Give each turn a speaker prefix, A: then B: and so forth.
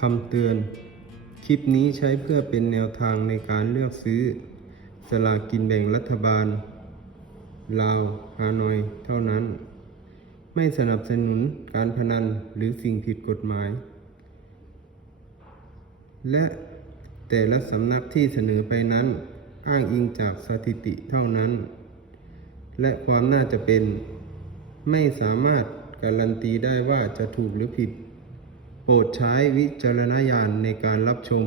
A: คำเตือน คลิปนี้ใช้เพื่อเป็นแนวทางในการเลือกซื้อ สลากกินแบ่งรัฐบาล ลาวฮานอย เท่านั้น ไม่สนับสนุนการพนันหรือสิ่งผิดกฎหมาย และแต่ละสำนักที่เสนอไปนั้น อ้างอิงจากสถิติเท่านั้น และความน่าจะเป็น ไม่สามารถการันตีได้ว่าจะถูกหรือผิด ปรดใช้วิจารณญาณในการรับชม